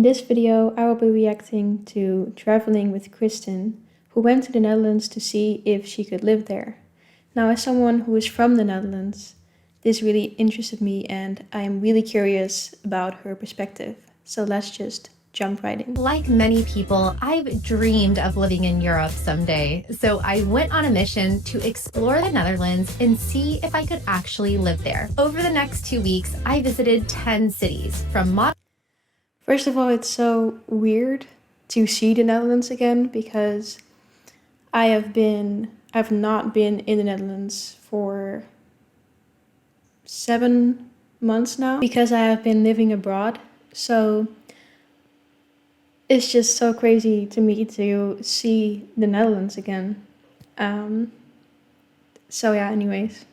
In this video, I will be reacting to traveling with Kristin, who went to the Netherlands to see if she could live there. Now, as someone who is from the Netherlands, this really interested me and I am really curious about her perspective. So let's just jump right in. Like many people, I've dreamed of living in Europe someday, so I went on a mission to explore the Netherlands and see if I could actually live there. Over the next 2 weeks, I visited 10 cities, from First of all, it's so weird to see the Netherlands again because I've not been in the Netherlands for 7 months now because I have been living abroad. So it's just so crazy to me to see the Netherlands again. So yeah, anyways.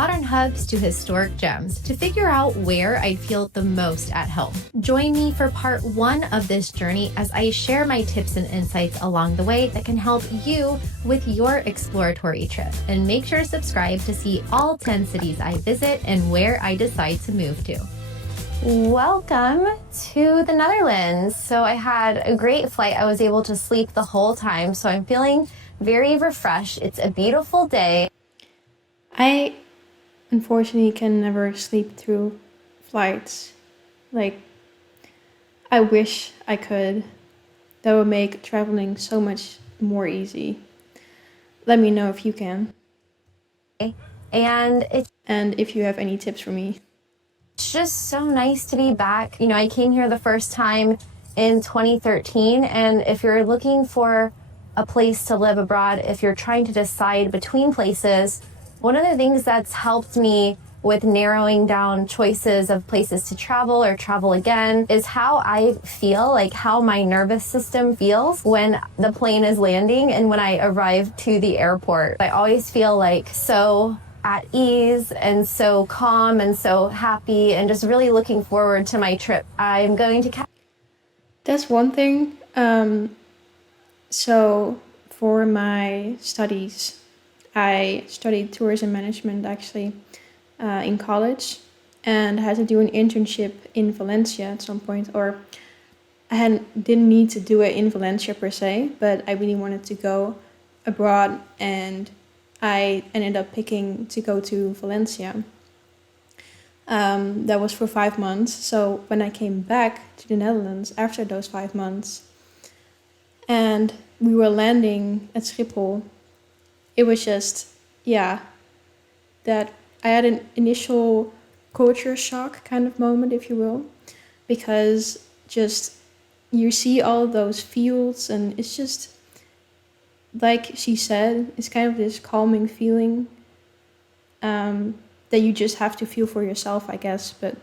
modern hubs to historic gems to figure out where I'd feel the most at home. Join me for part 1 of this journey as I share my tips and insights along the way that can help you with your exploratory trip. And make sure to subscribe to see all 10 cities I visit and where I decide to move to. Welcome to the Netherlands. So I had a great flight. I was able to sleep the whole time, so I'm feeling very refreshed. It's a beautiful day. I unfortunately can never sleep through flights. Like, I wish I could. That would make traveling so much more easy. Let me know if you can. And if you have any tips for me. It's just so nice to be back. You know, I came here the first time in 2013, and if you're looking for a place to live abroad, if you're trying to decide between places, one of the things that's helped me with narrowing down choices of places to travel or travel again is how I feel, like how my nervous system feels when the plane is landing and when I arrive to the airport. I always feel like so at ease and so calm and so happy and just really looking forward to my trip. I'm going to That's one thing. So for my studies, I studied tourism management actually in college and had to do an internship in Valencia at some point, or didn't need to do it in Valencia per se, but I really wanted to go abroad and I ended up picking to go to Valencia. That was for 5 months. So when I came back to the Netherlands after those 5 months and we were landing at Schiphol, it was just, that I had an initial culture shock kind of moment, if you will, because just you see all those fields and it's just, like she said, it's kind of this calming feeling that you just have to feel for yourself, I guess. But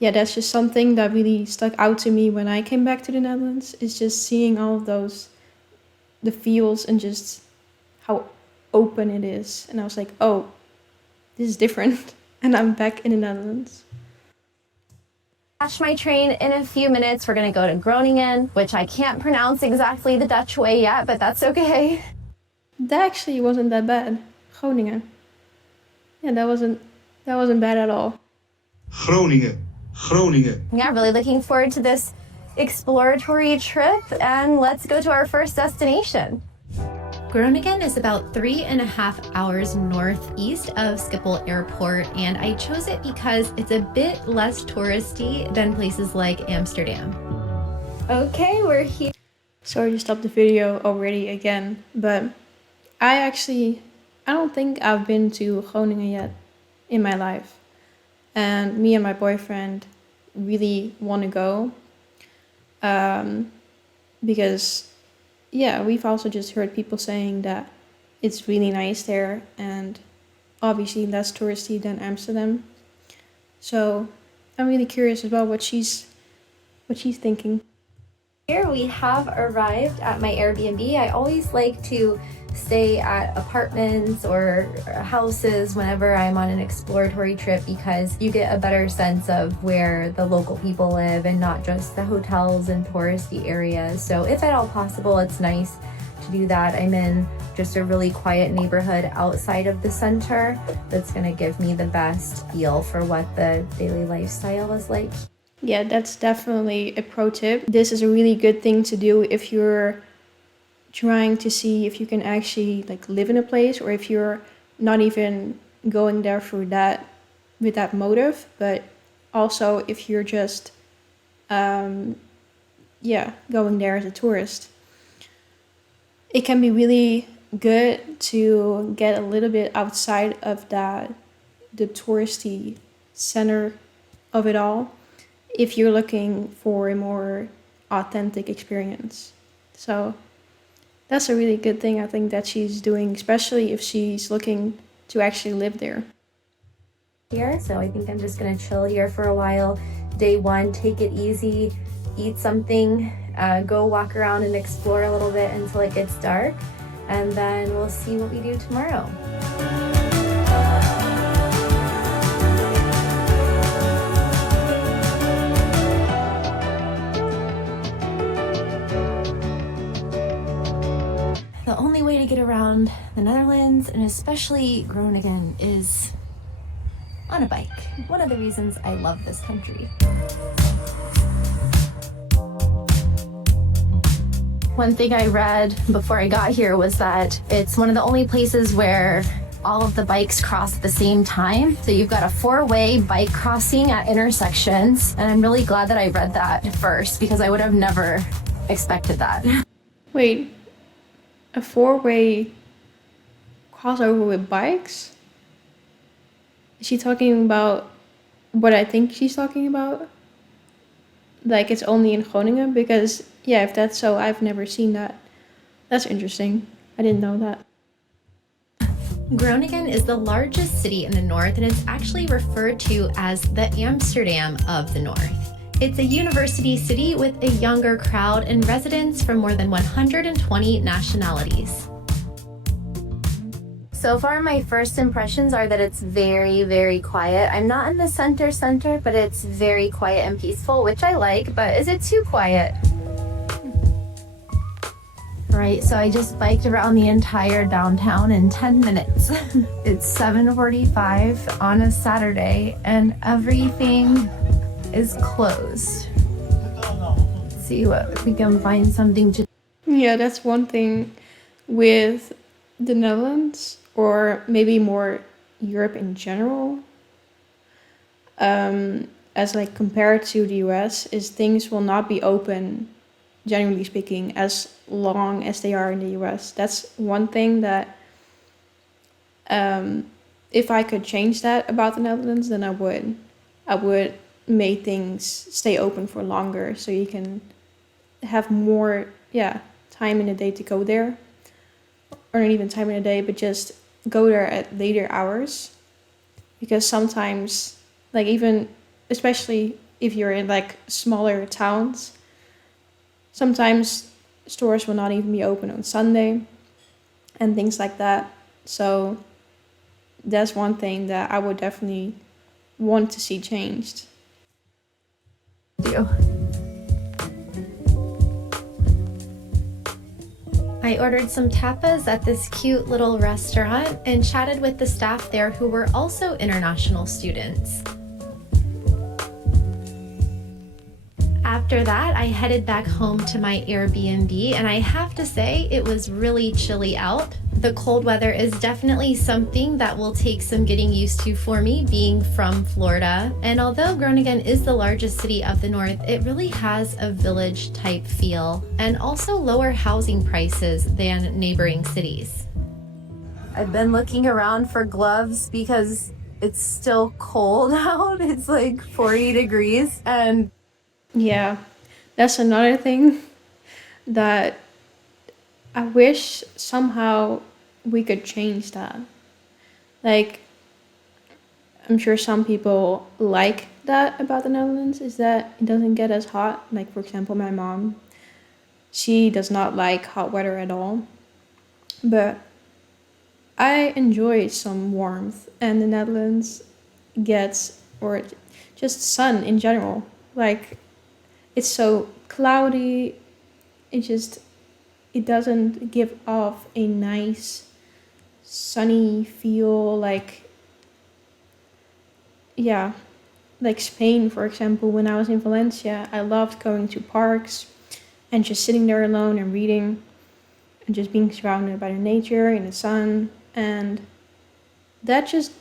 yeah, that's just something that really stuck out to me when I came back to the Netherlands. It's just seeing all of the fields and just how open it is. And I was like, oh, this is different. And I'm back in the Netherlands. catch my train in a few minutes. We're going to go to Groningen, which I can't pronounce exactly the Dutch way yet, but that's okay. That actually wasn't that bad. Groningen. Yeah, that wasn't bad at all. Groningen. Yeah, really looking forward to this exploratory trip, and let's go to our first destination. Groningen is about 3.5 hours northeast of Schiphol Airport, and I chose it because it's a bit less touristy than places like Amsterdam. Okay, we're here. Sorry to stop the video already again, but I don't think I've been to Groningen yet in my life. And me and my boyfriend really want to go because we've also just heard people saying that it's really nice there and obviously less touristy than Amsterdam. So I'm really curious about what she's thinking. Here we have arrived at my Airbnb. I always like to stay at apartments or houses whenever I'm on an exploratory trip because you get a better sense of where the local people live and not just the hotels and touristy areas. So if at all possible, it's nice to do that. I'm in just a really quiet neighborhood outside of the center that's going to give me the best feel for what the daily lifestyle is like. Yeah, that's definitely a pro tip. This is a really good thing to do if you're trying to see if you can actually like live in a place, or if you're not even going there for that with that motive, but also if you're just um yeah, going there as a tourist. It can be really good to get a little bit outside of that the touristy center of it all if you're looking for a more authentic experience. So that's a really good thing I think that she's doing, especially if she's looking to actually live there. Here, so I think I'm just gonna chill here for a while. Day one, take it easy, eat something, go walk around and explore a little bit until it gets dark, and then we'll see what we do tomorrow. The only way to get around the Netherlands, and especially Groningen, is on a bike. One of the reasons I love this country. One thing I read before I got here was that it's one of the only places where all of the bikes cross at the same time. So you've got a 4-way bike crossing at intersections. And I'm really glad that I read that first, because I would have never expected that. Wait, a 4-way crossover with bikes? Is she talking about what I think she's talking about? Like it's only in Groningen? Because, yeah, if that's so, I've never seen that. That's interesting. I didn't know that. Groningen is the largest city in the north and is actually referred to as the Amsterdam of the North. It's a university city with a younger crowd and residents from more than 120 nationalities. So far, my first impressions are that it's very, very quiet. I'm not in the center, but it's very quiet and peaceful, which I like, but is it too quiet? Right, so I just biked around the entire downtown in 10 minutes. It's 7:45 on a Saturday and everything is closed. Let's see what we can find something to. Yeah, that's one thing with the Netherlands, or maybe more Europe in general, as like compared to the US, is things will not be open, generally speaking, as long as they are in the US. That's one thing that, if I could change that about the Netherlands, then I would. I would make things stay open for longer so you can have more, yeah, time in the day to go there. Or not even time in the day, but just go there at later hours. Because sometimes, like even, especially if you're in like smaller towns, sometimes stores will not even be open on Sunday and things like that. So that's one thing that I would definitely want to see changed. I ordered some tapas at this cute little restaurant and chatted with the staff there who were also international students. After that, I headed back home to my Airbnb, and I have to say it was really chilly out. The cold weather is definitely something that will take some getting used to for me, being from Florida. And although Groningen is the largest city of the north, it really has a village type feel and also lower housing prices than neighboring cities. I've been looking around for gloves because it's still cold out. It's like 40 degrees and Yeah, that's another thing that I wish somehow we could change that. Like, I'm sure some people like that about the Netherlands, is that it doesn't get as hot. Like, for example, my mom, she does not like hot weather at all. But I enjoy some warmth, and the Netherlands gets, or just sun in general. Like, it's so cloudy, it doesn't give off a nice sunny feel. Like, yeah, like Spain, for example, when I was in Valencia, I loved going to parks and just sitting there alone and reading and just being surrounded by the nature in the sun. And that just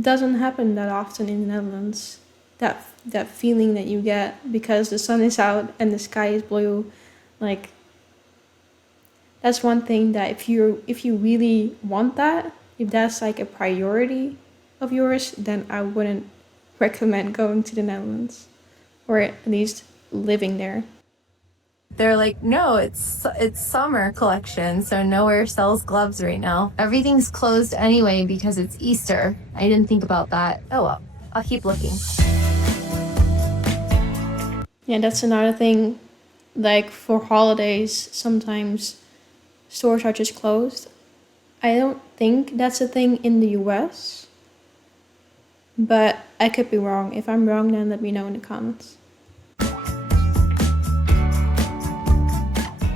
doesn't happen that often in the Netherlands. That feeling that you get because the sun is out and the sky is blue, like that's one thing that if you really want that, if that's like a priority of yours, then I wouldn't recommend going to the Netherlands, or at least living there. They're like, no, it's summer collection, so nowhere sells gloves right now. Everything's closed anyway because it's Easter. I didn't think about that. Oh well, I'll keep looking. Yeah, that's another thing. Like for holidays, sometimes stores are just closed. I don't think that's a thing in the US, but I could be wrong. If I'm wrong, then let me know in the comments.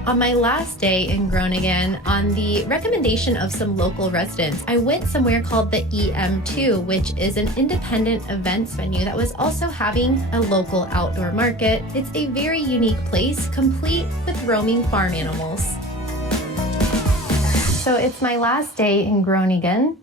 On my last day in Groningen, on the recommendation of some local residents, I went somewhere called the EM2, which is an independent events venue that was also having a local outdoor market. It's a very unique place, complete with roaming farm animals. So it's my last day in Groningen.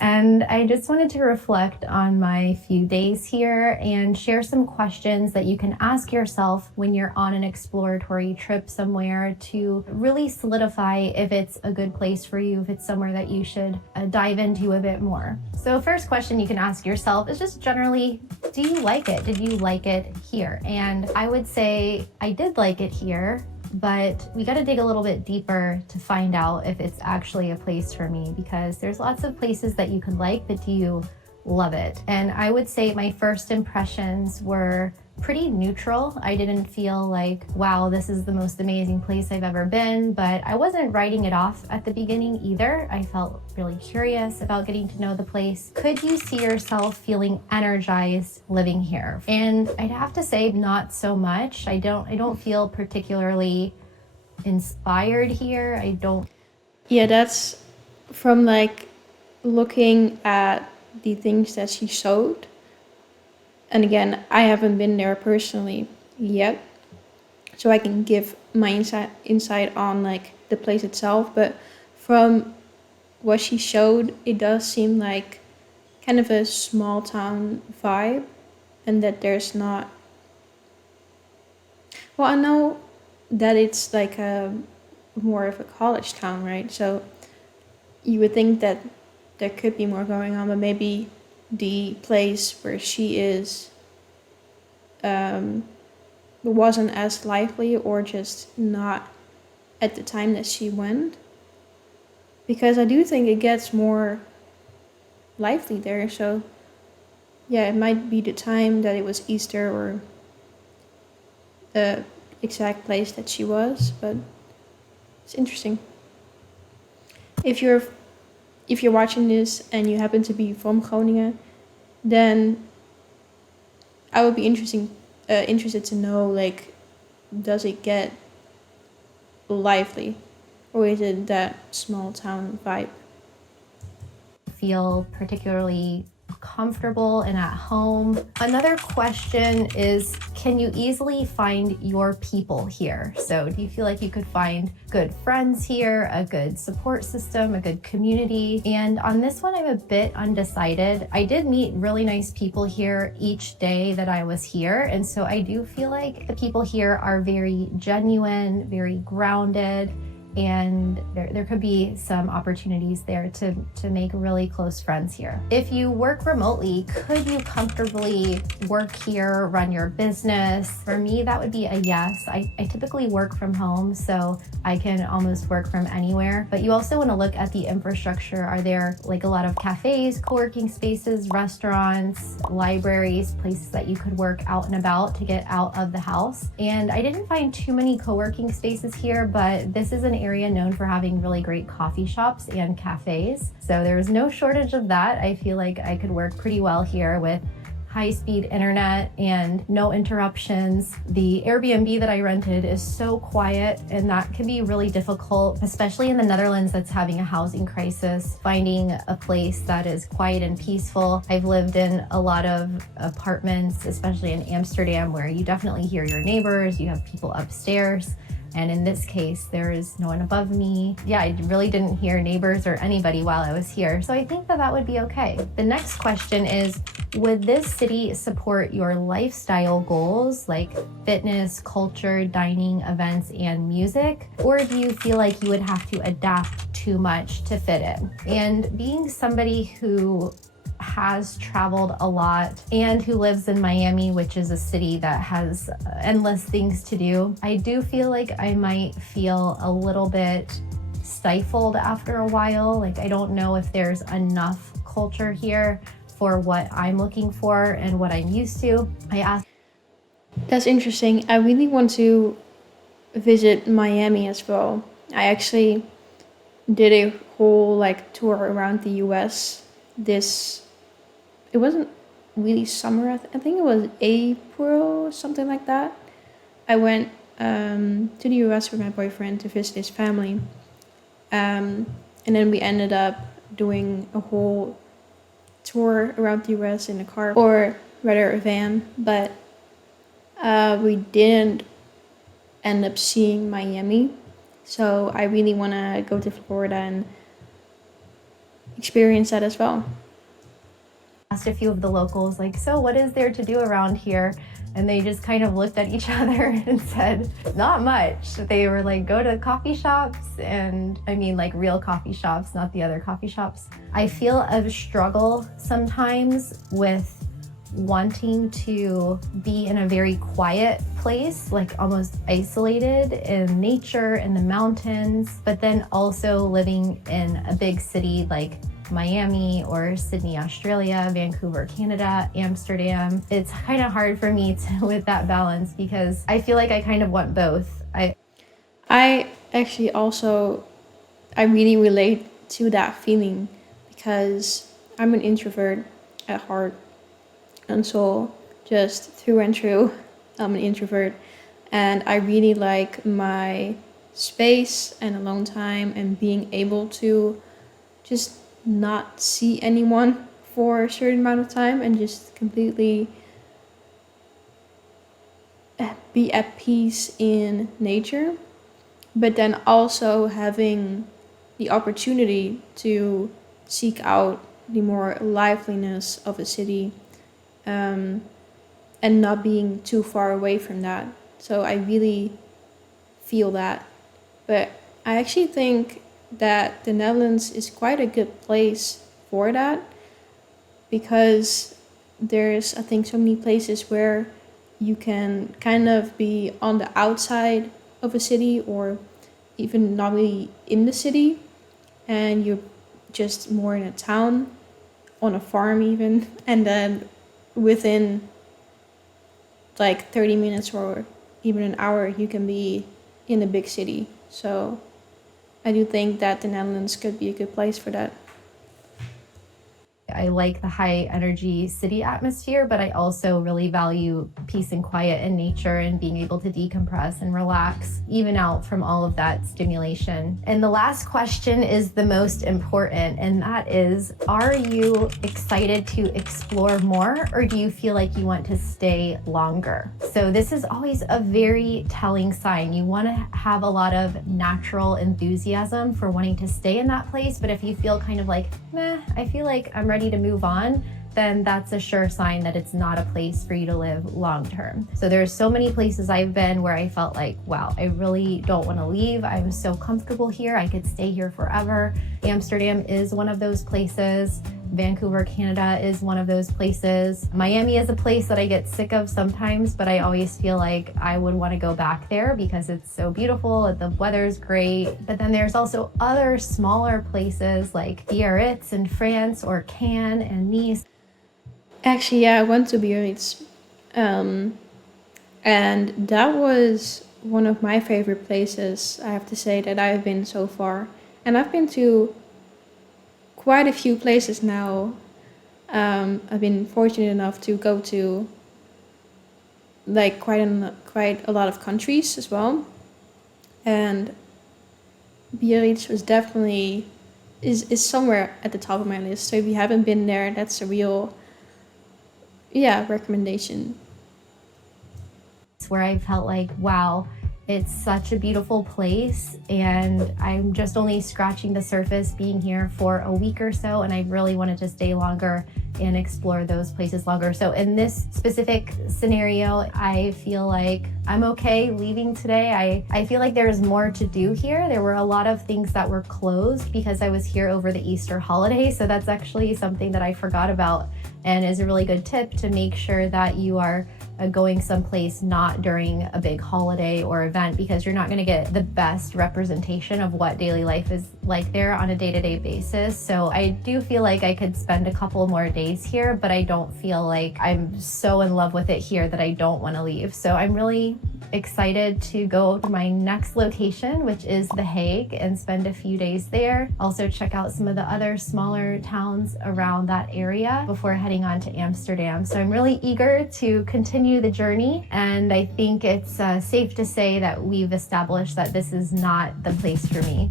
And I just wanted to reflect on my few days here and share some questions that you can ask yourself when you're on an exploratory trip somewhere to really solidify if it's a good place for you, if it's somewhere that you should dive into a bit more. So first question you can ask yourself is just generally, do you like it? Did you like it here? And I would say I did like it here, but we got to dig a little bit deeper to find out if it's actually a place for me, because there's lots of places that you could like, but do you love it? And I would say my first impressions were pretty neutral. I didn't feel like, wow, this is the most amazing place I've ever been, but I wasn't writing it off at the beginning either. I felt really curious about getting to know the place. Could you see yourself feeling energized living here? And I'd have to say not so much. I don't feel particularly inspired here. Yeah, that's from like looking at the things that she showed. And again, I haven't been there personally yet, so I can give my insight on like the place itself. But from what she showed, it does seem like kind of a small town vibe, and that there's not. Well, I know that it's like a more of a college town, right? So you would think that there could be more going on, but maybe the place where she is wasn't as lively, or just not at the time that she went, because I do think it gets more lively there. So yeah, it might be the time that it was Easter or the exact place that she was, but it's interesting. If you're watching this and you happen to be from Groningen, then I would be interested to know, like, does it get lively, or is it that small town vibe? Feel particularly comfortable and at home. Another question is, can you easily find your people here? So do you feel like you could find good friends here, a good support system, a good community? And on this one, I'm a bit undecided. I did meet really nice people here each day that I was here. And so I do feel like the people here are very genuine, very grounded, and there could be some opportunities there to make really close friends here. If you work remotely, could you comfortably work here, run your business? For me, that would be a yes. I typically work from home, so I can almost work from anywhere. But you also want to look at the infrastructure. Are there like a lot of cafes, co-working spaces, restaurants, libraries, places that you could work out and about to get out of the house? And I didn't find too many co-working spaces here, but this is an area known for having really great coffee shops and cafes. So there's no shortage of that. I feel like I could work pretty well here with high-speed internet and no interruptions. The Airbnb that I rented is so quiet, and that can be really difficult, especially in the Netherlands that's having a housing crisis, finding a place that is quiet and peaceful. I've lived in a lot of apartments, especially in Amsterdam, where you definitely hear your neighbors, you have people upstairs. And in this case, there is no one above me. Yeah, I really didn't hear neighbors or anybody while I was here. So I think that that would be okay. The next question is, would this city support your lifestyle goals like fitness, culture, dining, events, and music? Or do you feel like you would have to adapt too much to fit in? And being somebody who has traveled a lot and who lives in Miami, which is a city that has endless things to do, I do feel like I might feel a little bit stifled after a while. Like, I don't know if there's enough culture here for what I'm looking for and what I'm used to. That's interesting. I really want to visit Miami as well. I actually did a whole tour around the US. It wasn't really summer. I think it was April, something like that. I went to the US with my boyfriend to visit his family. And then we ended up doing a whole tour around the US in a car, or rather a van. But we didn't end up seeing Miami. So I really want to go to Florida and experience that as well. Asked a few of the locals, like, so what is there to do around here? And they just kind of looked at each other and said, not much. They were like, go to coffee shops, and I mean like real coffee shops, not the other coffee shops. I feel a struggle sometimes with wanting to be in a very quiet place, like almost isolated in nature, in the mountains, but then also living in a big city like Miami or Sydney, Australia, Vancouver, Canada, Amsterdam. It's kind of hard for me with that balance, because I feel like I kind of want both. I actually also, I really relate to that feeling, because I'm an introvert at heart and soul, just through and through. I'm an introvert, and I really like my space and alone time and being able to just not see anyone for a certain amount of time and just completely be at peace in nature, but then also having the opportunity to seek out the more liveliness of a city, and not being too far away from that. So I really feel that. But I actually think that the Netherlands is quite a good place for that, because there's, I think, so many places where you can kind of be on the outside of a city, or even not really in the city, and you're just more in a town, on a farm even, and then within 30 minutes or even an hour you can be in a big city. So I do think that the Netherlands could be a good place for that. I like the high energy city atmosphere, but I also really value peace and quiet and nature and being able to decompress and relax, even out from all of that stimulation. And the last question is the most important, and that is, are you excited to explore more, or do you feel like you want to stay longer? So this is always a very telling sign. You want to have a lot of natural enthusiasm for wanting to stay in that place, but if you feel kind of like, meh, I feel like I'm ready to move on, then that's a sure sign that it's not a place for you to live long term. So there's so many places I've been where I felt like, wow, I really don't want to leave. I'm so comfortable here. I could stay here forever. Amsterdam is one of those places. Vancouver, Canada is one of those places. Miami is a place that I get sick of sometimes, but I always feel like I would want to go back there because it's so beautiful, the weather's great. But then there's also other smaller places like Biarritz in France, or Cannes and Nice. Actually, yeah, I went to Biarritz, and that was one of my favorite places, I have to say, that I've been so far. And I've been to quite a few places now, I've been fortunate enough to go to like quite a lot of countries as well, and Biarritz was definitely is somewhere at the top of my list. So if you haven't been there, that's a real recommendation. Where I felt like, wow, it's such a beautiful place, and I'm just only scratching the surface being here for a week or so, and I really wanted to stay longer and explore those places longer. So in this specific scenario, I feel like I'm okay leaving today. I feel like there's more to do here. There were a lot of things that were closed because I was here over the Easter holiday, so that's actually something that I forgot about, and is a really good tip to make sure that you are going someplace not during a big holiday or event, because you're not going to get the best representation of what daily life is like there on a day-to-day basis. So I do feel like I could spend a couple more days here, but I don't feel like I'm so in love with it here that I don't want to leave. So I'm really excited to go to my next location, which is The Hague, and spend a few days there. Also check out some of the other smaller towns around that area before heading on to Amsterdam. So I'm really eager to continue the journey, and I think it's safe to say that we've established that this is not the place for me.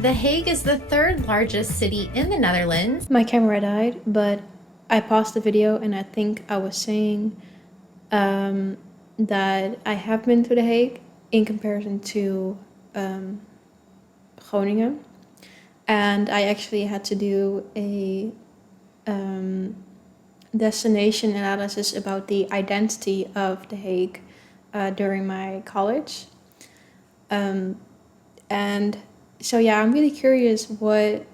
The Hague is the third largest city in the Netherlands. My camera died, but I paused the video, and I think I was saying that I have been to The Hague in comparison to Groningen, and I actually had to do a destination analysis about the identity of The Hague during my college, and so I'm really curious what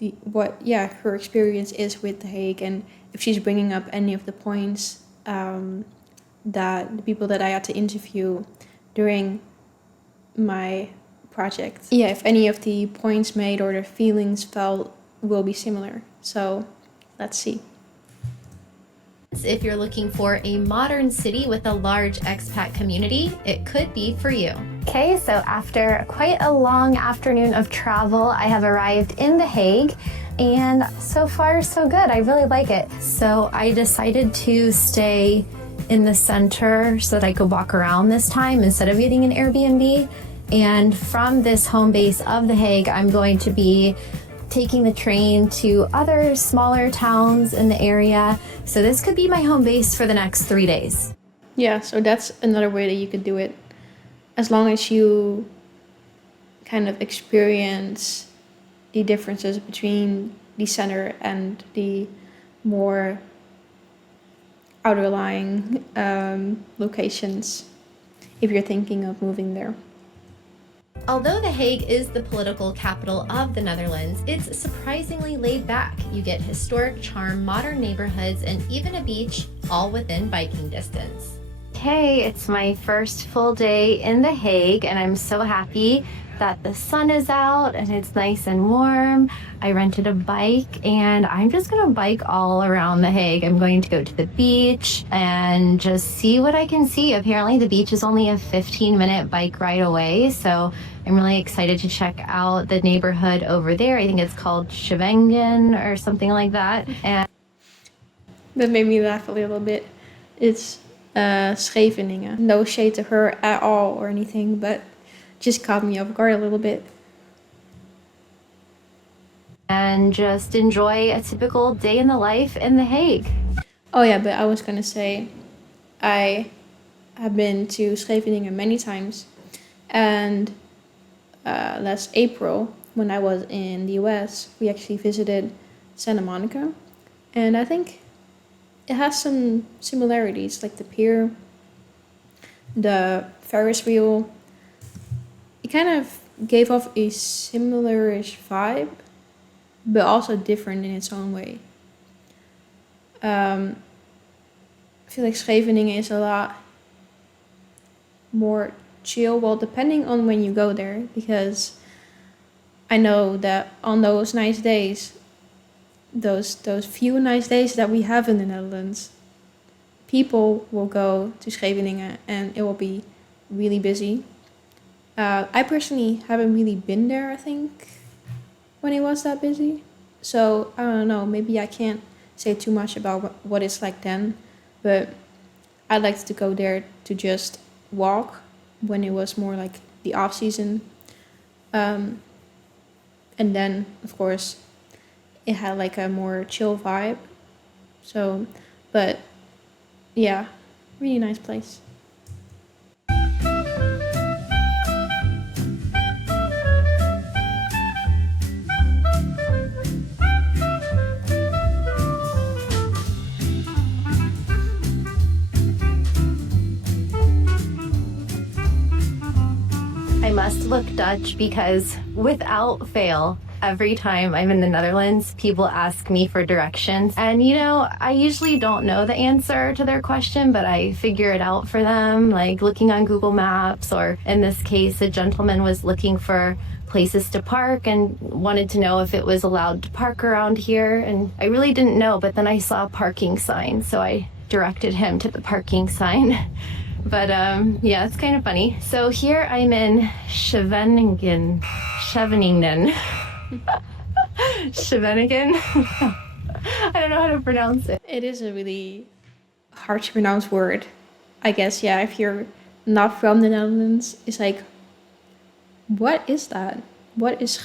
her experience is with The Hague, and if she's bringing up any of the points that the people that I had to interview during my project. Yeah, if any of the points made or the feelings felt will be similar. So let's see. If you're looking for a modern city with a large expat community, it could be for you. Okay, so after quite a long afternoon of travel, I have arrived in The Hague, and so far so good. I really like it. So I decided to stay in the center so that I could walk around this time instead of getting an Airbnb. And from this home base of The Hague, I'm going to be taking the train to other smaller towns in the area. So this could be my home base for the next 3 days. Yeah, so that's another way that you could do it. As long as you kind of experience the differences between the center and the more outerlying locations if you're thinking of moving there. Although The Hague is the political capital of the Netherlands, it's surprisingly laid back. You get historic charm, modern neighborhoods, and even a beach, all within biking distance. Okay, it's my first full day in The Hague, and I'm so happy that the sun is out and it's nice and warm. I rented a bike, and I'm just gonna bike all around The Hague. I'm going to go to the beach and just see what I can see. Apparently the beach is only a 15-minute bike ride away, so I'm really excited to check out the neighborhood over there. I think it's called Scheveningen or something like that. And that made me laugh a little bit. It's Scheveningen. No shade to her at all or anything, but just caught me off guard a little bit. And just enjoy a typical day in the life in The Hague. Oh yeah, but I was gonna say, I have been to Scheveningen many times, and last April, when I was in the US, we actually visited Santa Monica, and I think it has some similarities, like the pier, the Ferris wheel. It kind of gave off a similar-ish vibe, but also different in its own way. I feel like Scheveningen is a lot more chill, well, depending on when you go there, because I know that on those nice days, those few nice days that we have in the Netherlands, people will go to Scheveningen and it will be really busy. I personally haven't really been there, I think, when it was that busy. So I don't know, maybe I can't say too much about what it's like then, but I liked to go there to just walk when it was more like the off season. Um, and then, of course, it had like a more chill vibe. So, but yeah, really nice place. I must look Dutch because without fail, every time I'm in the Netherlands, people ask me for directions. And you know, I usually don't know the answer to their question, but I figure it out for them, like looking on Google Maps, or in this case, a gentleman was looking for places to park and wanted to know if it was allowed to park around here. And I really didn't know, but then I saw a parking sign, so I directed him to the parking sign. But yeah, it's kind of funny. So here I'm in Scheveningen. Scheveningen. Scheveningen? I don't know how to pronounce it. It is a really hard to pronounce word. I guess, yeah, if you're not from the Netherlands, it's like, what is that? What is...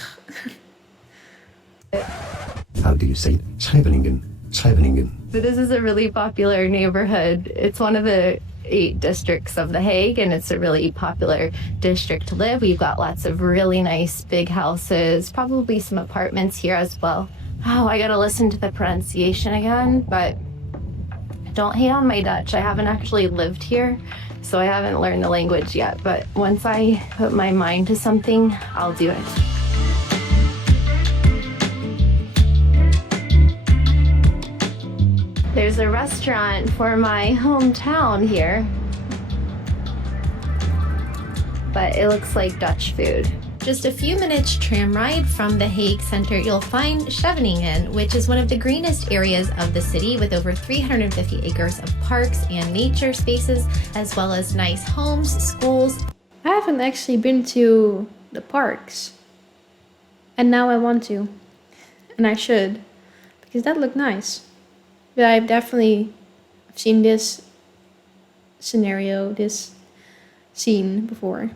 How do you say Scheveningen? Scheveningen. But this is a really popular neighborhood. It's one of the 8 districts of The Hague, and it's a really popular district to live. We've got lots of really nice big houses, probably some apartments here as well. Oh, I gotta listen to the pronunciation again, but don't hate on my Dutch. I haven't actually lived here, so I haven't learned the language yet, but once I put my mind to something, I'll do it. There's a restaurant for my hometown here, but it looks like Dutch food. Just a few minutes tram ride from the Hague Center, you'll find Scheveningen, which is one of the greenest areas of the city with over 350 acres of parks and nature spaces, as well as nice homes, schools. I haven't actually been to the parks, and now I want to, and I should, because that looked nice. But I've definitely seen this scenario, this scene before.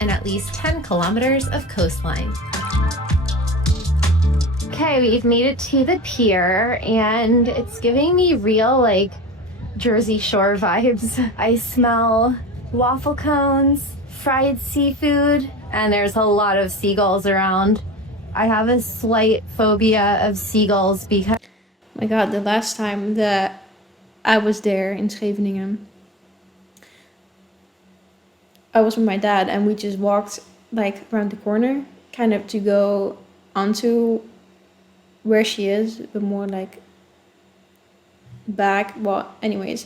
And at least 10 kilometers of coastline. Okay, we've made it to the pier, and it's giving me real, like, Jersey Shore vibes. I smell waffle cones, fried seafood, and there's a lot of seagulls around. I have a slight phobia of seagulls because... My God, the last time that I was there in Scheveningen, I was with my dad and we just walked like around the corner, kind of to go onto where she is, but more like back. Well, anyways,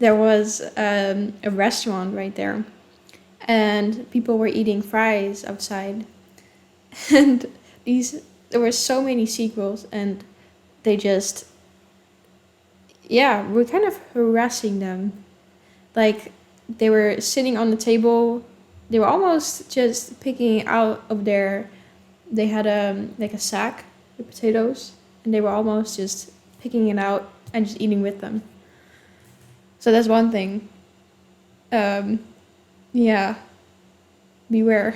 there was a restaurant right there and people were eating fries outside. And there were so many seagulls and they just... Yeah, we're kind of harassing them. Like, they were sitting on the table. They were almost just picking out of their... They had like a sack with potatoes. And they were almost just picking it out and just eating with them. So that's one thing. Yeah. Beware.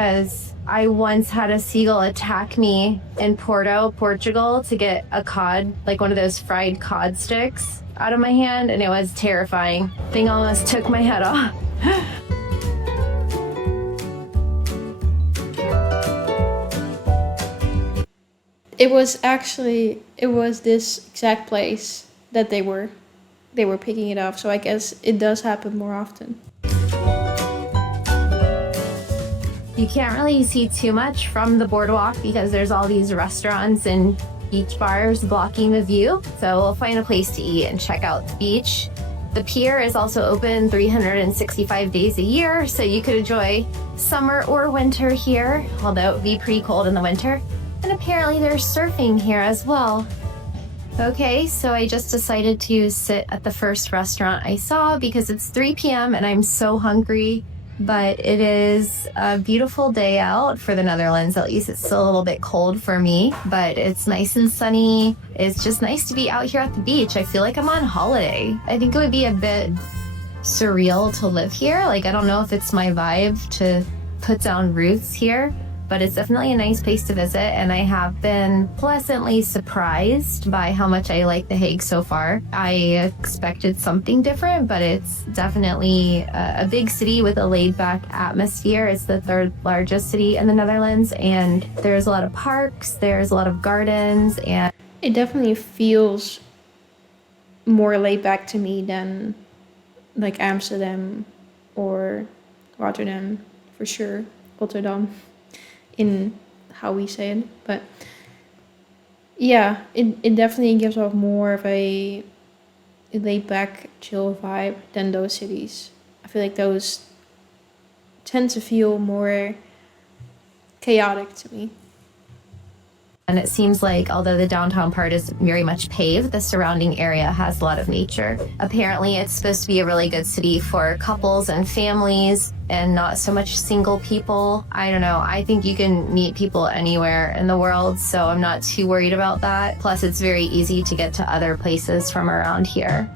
As I once had a seagull attack me in Porto, Portugal, to get a cod, like one of those fried cod sticks, out of my hand, and it was terrifying. Thing almost took my head off. It was this exact place that they were picking it up. So I guess it does happen more often. You can't really see too much from the boardwalk because there's all these restaurants and beach bars blocking the view. So we'll find a place to eat and check out the beach. The pier is also open 365 days a year, so you could enjoy summer or winter here, although it would be pretty cold in the winter. And apparently there's surfing here as well. Okay, so I just decided to sit at the first restaurant I saw because it's 3 p.m. and I'm so hungry. but it is a beautiful day out for the Netherlands. At least it's still a little bit cold for me, but it's nice and sunny. It's just nice to be out here at the beach. I feel like I'm on holiday. I think it would be a bit surreal to live here. Like, I don't know if it's my vibe to put down roots here, but it's definitely a nice place to visit, and I have been pleasantly surprised by how much I like The Hague so far. I expected something different, but it's definitely a big city with a laid-back atmosphere. It's the third largest city in the Netherlands, and there's a lot of parks, there's a lot of gardens, and It definitely feels more laid back to me than like Amsterdam or Rotterdam, for sure. Rotterdam, in how we say it. But yeah, it definitely gives off more of a laid back, chill vibe than those cities. I feel like those tend to feel more chaotic to me. And it seems like although the downtown part is very much paved, the surrounding area has a lot of nature. Apparently, it's supposed to be a really good city for couples and families and not so much single people. I don't know. I think you can meet people anywhere in the world, so I'm not too worried about that. Plus, it's very easy to get to other places from around here.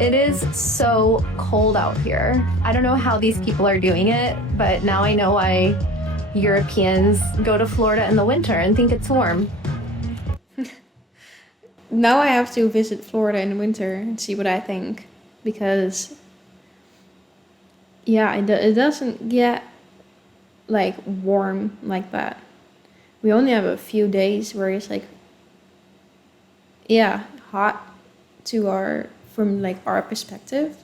It is so cold out here. I don't know how these people are doing it, but now I know why Europeans go to Florida in the winter and think it's warm. Now I have to visit Florida in the winter and see what I think, because yeah, it doesn't get like warm like that. We only have a few days where it's like, yeah, hot from like our perspective.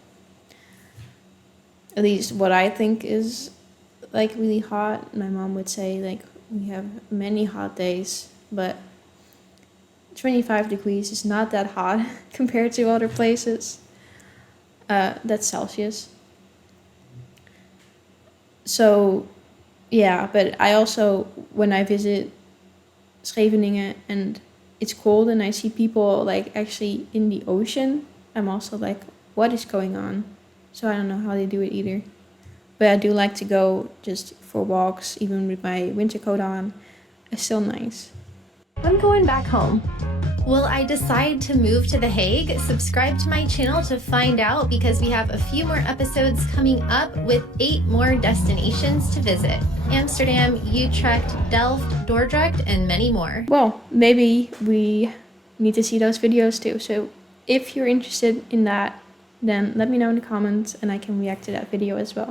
At least what I think is like really hot. My mom would say like we have many hot days, but 25 degrees is not that hot compared to other places. That's Celsius. So yeah, but I also, when I visit Scheveningen and it's cold and I see people like actually in the ocean, I'm also like, what is going on? So I don't know how they do it either. But I do like to go just for walks, even with my winter coat on. It's still nice. I'm going back home. Will I decide to move to The Hague? Subscribe to my channel to find out, because we have a few more episodes coming up with 8 more destinations to visit. Amsterdam, Utrecht, Delft, Dordrecht, and many more. Well, maybe we need to see those videos too. So if you're interested in that, then let me know in the comments and I can react to that video as well.